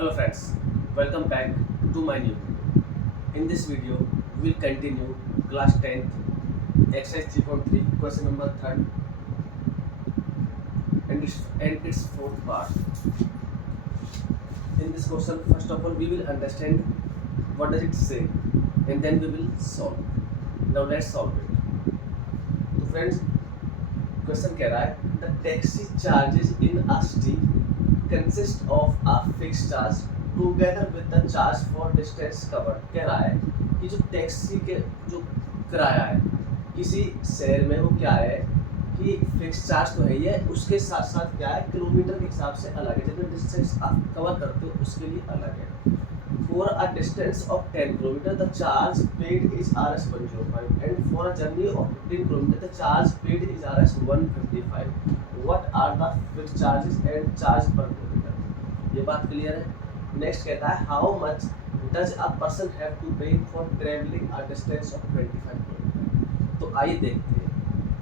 Hello friends, welcome back to my new video. In this video, we will continue class 10th exercise 3.3 question number 3rd and its fourth part. In this question, first of all, we will understand what does it say and then we will solve. Now let's solve it. So friends, question कह रहा है the taxi charges in a city consist of a fixed charge together with the charge for distance covered. कह रहा है कि जो taxi के जो किराया है किसी शहर में वो क्या है कि फिक्स चार्ज तो है ही है, उसके साथ साथ क्या है किलोमीटर के हिसाब से अलग है, जितने डिस्टेंस आप कवर करते हो उसके लिए अलग है. For a distance of 10 km, the charge paid is Rs 105, and for a journey of 15 km, the charge paid is Rs 155. What are the fixed charges and charge per kilometer? ये बात clear है. Next कहता है how much does a person have to pay for traveling a distance of 25 km? तो आइए देखते हैं.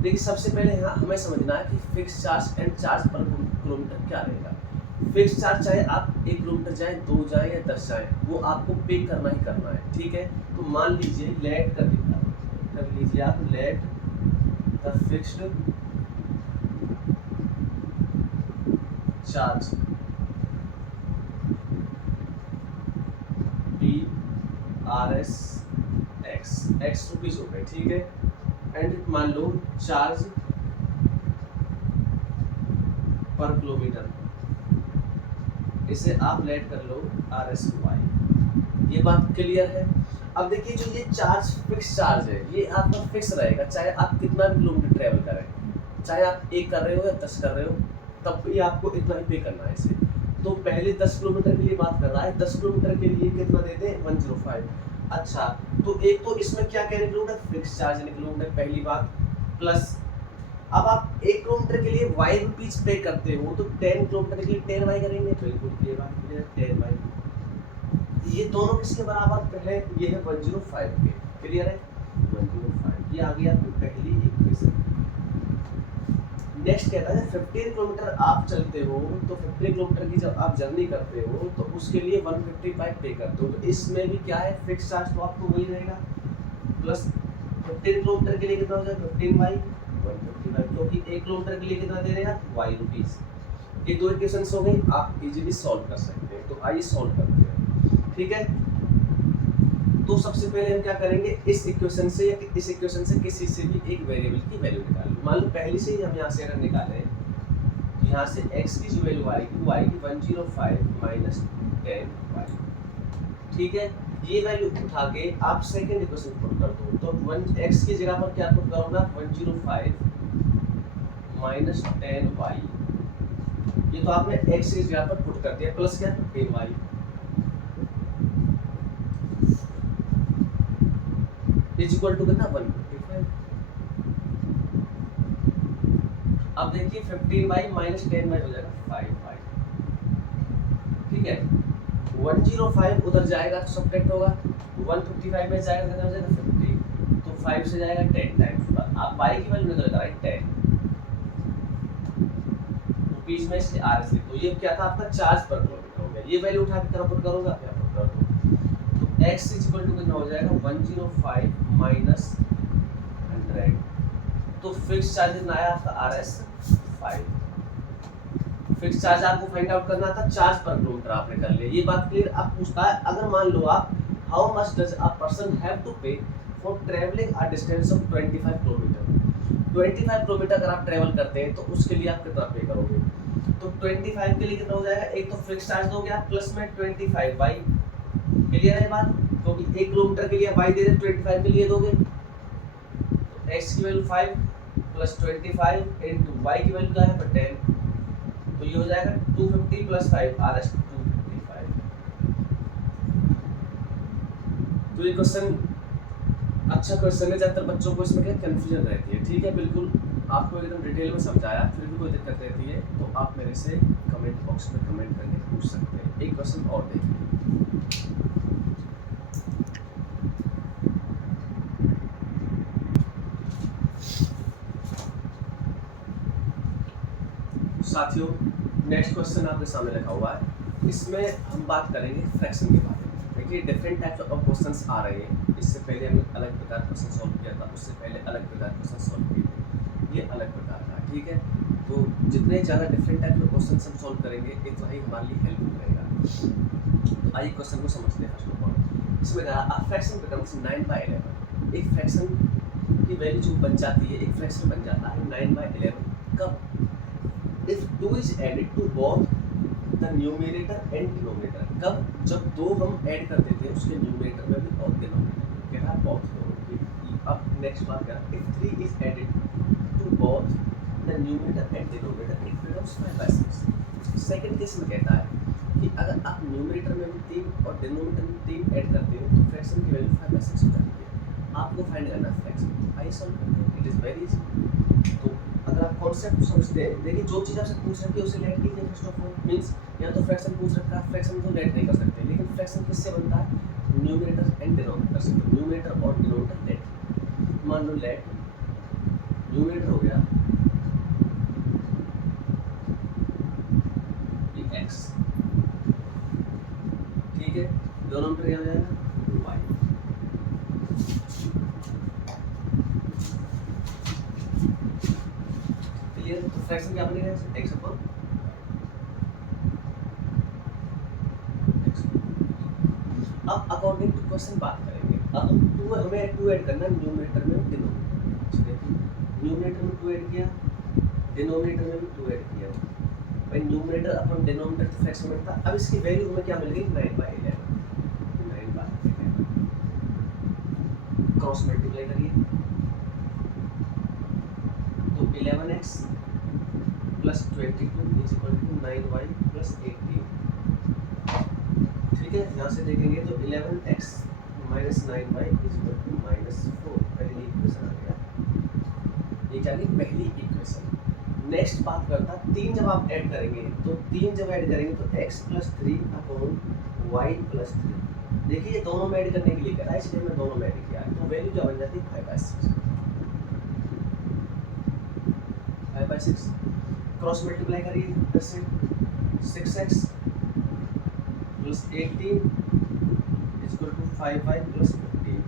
देखिए सबसे पहले यहाँ हमें समझना है कि फिक्स चार्ज एंड चार्ज पर किलोमीटर क्या रहेगा. फिक्स चार्ज चाहे आप 1 किलोमीटर जाए, 2 जाए या 10 जाए, वो आपको पे करना ही करना है. ठीक है, तो मान लीजिए लेट कर लीजिए आप let the fixed charge be RS x rupees हो गए. ठीक है, एंड मान लो चार्ज पर किलोमीटर, इसे आप लेट कर लो RSY. ये बात क्लियर है. अब देखिए जो ये चार्ज फिक्स चार्ज है ये आपका फिक्स रहेगा, चाहे आप कितना भी किलोमीटर ट्रेवल करें, चाहे आप 1 कर रहे हो या 10 कर रहे हो, तब भी आपको इतना ही पे करना है इसे. तो पहले 10 किलोमीटर के लिए बात कर रहा है, 10 किलोमीटर के लिए कितना दे दे 105. अच्छा, तो एक तो इसमें क्या कह रहे फिक्स चार्ज किलोमीटर, पहली बात, प्लस अब आप 1 किलोमीटर के लिए y रुपीज पे करते हो तो 10 किलोमीटर के लिए 10y करेंगे. बिल्कुल ये बात क्लियर है. 10y ये दोनों किसके बराबर है, ये है 105 के. क्लियर है, 105 ये आ गया आपकी पहली इक्वेशन. नेक्स्ट कहता है 15 किलोमीटर आप चलते हो तो 15 किलोमीटर की जब आप जर्नी करते हो तो उसके लिए 155 पे करते हो. तो इसमें भी क्या है फिक्स चार्ज तो आपको वही रहेगा, प्लस 15 किलोमीटर के लिए कितना हो जाएगा 15y 155, क्योंकि 1 किलोमीटर के लिए कितना दे रहे हैं आप y रुपीज. ये दो इक्वेशंस हो गई, आप इजीली सॉल्व कर सकते हैं. तो आइए सॉल्व करते हैं. ठीक है, तो सबसे पहले हम क्या करेंगे, इस इक्वेशन से या इस इक्वेशन से किसी से भी एक वेरिएबल की वैल्यू निकाल लो. मान लो पहले से ही हम यहाँ से अगर निकालें तो यहाँ से x की जो वैल्यू आएगी 105 माइनस 10y. ठीक है, ये वैल्यू उठा के आप सेकंड इक्वेशन पुट कर दो. तो 1x की जगह पर क्या पुट करोगे, 105 माइनस 10y. ये तो आपने x की जगह पर पुट कर दिया, प्लस क्या 10y. इज इक्वल टू कितना 155. अब देखिए 15y माइनस 10y हो जाएगा 5y. ठीक है, 105 उधर जाएगा तो सब्ट्रैक्ट होगा, 155 में जाएगा कितना हो जाएगा 50, तो 5 से जाएगा 10 टाइम्स. आप y की वैल्यू निकल कर 10 रुपीज में इसके RS लिख दो. ये क्या था आपका चार्ज पर किलोमीटर हो गया. ये वैल्यू उठा के कहां पुट करोगे, आप यहां पुट कर दो. तो x इक्वल टू कितना हो जाएगा 105 माइनस 100. तो फिक्स चार्ज कितना आया आपका RS 5. फिक्स चार्ज आपको फाइंड आउट करना था, चार्ज पर किलोमीटर आपने कर लिया. ये बात क्लियर. अब पूछता है अगर मान लो आप how much does a person have to pay for travelling a distance of 25 kilometre. 25 kilometre अगर आप ट्रैवल करते हैं तो उसके लिए आप कितना पे करोगे. तो 25 के लिए कितना हो जाएगा, एक तो फिक्स चार्ज दोगे आप, प्लस में 25y. क्लियर है बात, क्योंकि 1 किलोमीटर के लिए y दे रहे 25 के लिए दोगे तो x की वैल्यू 5 प्लस 25 इनटू y की वैल्यू क्या है 10. तो ये हो जाएगा 250 प्लस 5 RS 255. तो ये क्वेश्चन अच्छा क्वेश्चन है, ज्यादातर बच्चों को इसमें क्या कंफ्यूजन रहती है. ठीक है, बिल्कुल आपको एकदम डिटेल में समझाया, फिर भी कोई दिक्कत रहती है तो आप मेरे से कमेंट बॉक्स में कमेंट करके पूछ सकते हैं. एक क्वेश्चन और देखिए. साथियों नेक्स्ट क्वेश्चन आपके सामने रखा हुआ है. इसमें हम बात करेंगे फ्रैक्शन के बारे में। देखिए डिफरेंट टाइप्स ऑफ क्वेश्चंस आ रहे हैं। इससे पहले हमने अलग प्रकार क्वेश्चन सॉल्व किया था, उससे पहले अलग प्रकार क्वेश्चन सॉल्व किए थे, ये अलग प्रकार का, ठीक है। तो जितने ज़्यादा डिफरेंट टाइप के क्वेश्चन हम सॉल्व करेंगे इतना ही हमारे लिए हेल्पफुल रहेगा। तो आइए क्वेश्चन को समझते हैं। फर्स्ट ऑफ ऑल इसमें कहा अ फ्रैक्शन बिकम्स 9/11। एक फ्रैक्शन की वैल्यू जो बन जाती है, एक फ्रैक्शन बन जाता है 9/11 कब? If 2 is added to both the numerator and denominator. कब? जब दो हम ऐड कर देते हैं उसके न्यूमरेटर में भी और डिनोमिनेटर में, कह रहा है बोथ दोनों। अब नेक्स्ट बात क्या, if 3 is added to both the numerator and denominator it becomes 5/6। Second case में कहता है कि अगर आप न्यूमरेटर में भी 3 और डिनोमिनेटर में 3 ऐड करते हो तो फ्रैक्शन की वैल्यू 5/6 हो जाती है। आपको फाइंड करना है फ्रैक्शन। आइए सॉल्व करते हैं, इट इज वेरी इजी। तो अगर आप कॉन्सेप्ट समझते हैं, देखिए जो चीज़ आपसे पूछ रखी है उसे लेट कीजिए। फर्स्ट ऑफ ऑल मींस या तो फ्रैक्शन पूछ रखा है, फ्रैक्शन तो लेट नहीं कर सकते, लेकिन फ्रैक्शन किससे बनता है? न्यूमरेटर एंड डिनोमिनेटर से। तो न्यूमरेटर और डिनोमिनेटर लेट, मान लो लेट न्यूमरेटर हो गया x, ठीक है, डिनोमिनेटर क्या हो जाएगा y। क्लियर? तो फ्रैक्शन क्या बनेगा? x अपॉन अब अकॉर्डिंग टू क्वेश्चन बात करेंगे। अब हमें 2 ऐड करना है न्यूमरेटर में डिनोमिनेटर, ठीक है। न्यूमरेटर में 2 ऐड किया, डिनोमिनेटर में भी 2 ऐड किया। भाई न्यूमरेटर अपॉन डिनोमिनेटर तो फ्रैक्शन बनता। अब इसकी वैल्यू हमें क्या मिल गई? 9/11। 9/11 क्रॉस मल्टीप्लाई करिए तो 11x plus 22 is equal to 9y plus 18, ठीक है। यहाँ से देखेंगे तो 11x minus 9y is equal to -4। पहली इक्वेशन आ गया, ये क्या है? पहली इक्वेशन। नेक्स्ट बात करता, 3 जब आप ऐड करेंगे तो 3 जब ऐड करेंगे तो x plus 3 upon y plus 3। देखिए ये दोनों में ऐड करने के लिए कह रहा है, इसलिए मैं दोनों में ऐड किया है। तो वैल्यू क्या बन जाती है? 5/6। 5/6 क्रॉस मल्टीप्लाई करिए फिर से 6x plus 18 is equal to 5y plus 15।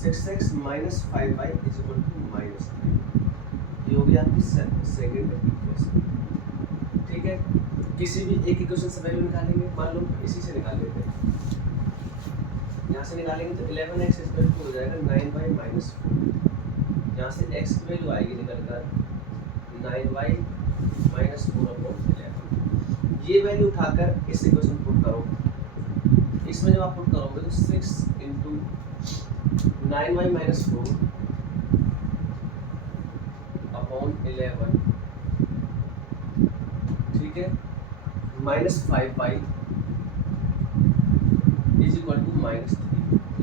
6x minus 5y is equal to -3। ये हो गया आपकी सेकंड इक्वेशन, ठीक है। किसी भी एक इक्वेशन से वैल्यू निकालेंगे, मान लो इसी से निकाल लेते हैं। यहाँ से निकालेंगे तो 11x इज इक्वल टू हो जाएगा 9y माइनस 4। यहाँ से x की वैल्यू आएगी निकल कर 9y माइनस 4 अपॉन 11। ये वैल्यू उठाकर इस इक्वेशन पुट करो। इसमें जब आप पुट करोगे तो 6 इंटू 9y माइनस 4 अपॉन 11, ठीक है, minus 5y is equal to -3।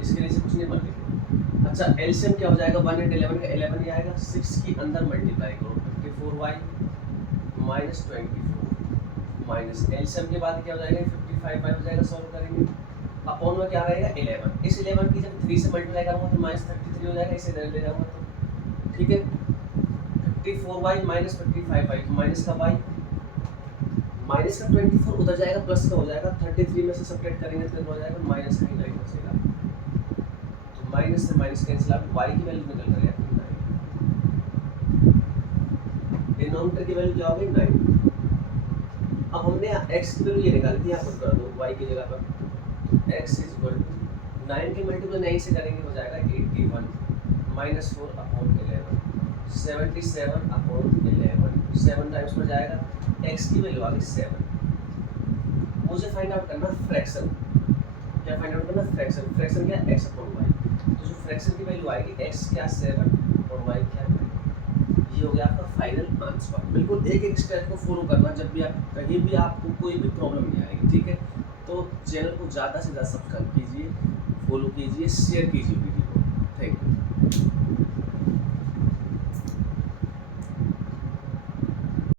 इसके लिए से कुछ नहीं बन गया। अच्छा एलसीएम क्या हो जाएगा? 1 इंटू 11 का 11 ही आएगा। 6 की अंदर मल्टीप्लाई करो 54y माइनस 24 माइनस एलसीएम के बाद क्या हो जाएगा? 55y हो जाएगा। सॉल्व करेंगे अपॉन में क्या रहेगा? 11। इस 11 की जब 3 से मल्टीप्लाई करूँगा तो -33 हो जाएगा। इसे इधर ले जाऊँगा तो, ठीक है। 54y माइनस 55y तो माइनस का y, माइनस का 24 उधर जाएगा, प्लस का हो जाएगा। 33 में से सब्ट्रैक्ट करेंगे तो हो जाएगा माइनस का ही लाइन बचेगा। तो माइनस से माइनस कैंसिल आउट, y की वैल्यू निकल कर आती है 9। डिनोमिनेटर की वैल्यू क्या हो गई? 9। अब हमने x की वैल्यू ये निकाली थी, यहाँ पुट कर दो y की जगह पर। x इज इक्वल टू 9 की मल्टीप्लाई 9 से करेंगे हो जाएगा 81 माइनस 4 अपॉन 11, 77 अपॉन 11। 7 टाइम्स में जाएगा, x की वैल्यू आ गई 7। मुझे फाइंड आउट करना फ्रैक्शन। क्या फाइंड आउट करना? फ्रैक्शन। फ्रैक्शन क्या? x upon y। तो जो फ्रैक्शन की वैल्यू आएगी x क्या 7 और y क्या 9। ये हो गया आपका फाइनल आंसर। बिल्कुल एक एक स्टेप को फॉलो करना, जब भी आप कहीं भी आपको कोई भी प्रॉब्लम नहीं आएगी, ठीक है। तो चैनल को ज़्यादा से ज़्यादा सब्सक्राइब कीजिए, फॉलो कीजिए, शेयर कीजिए वीडियो को। Thank you.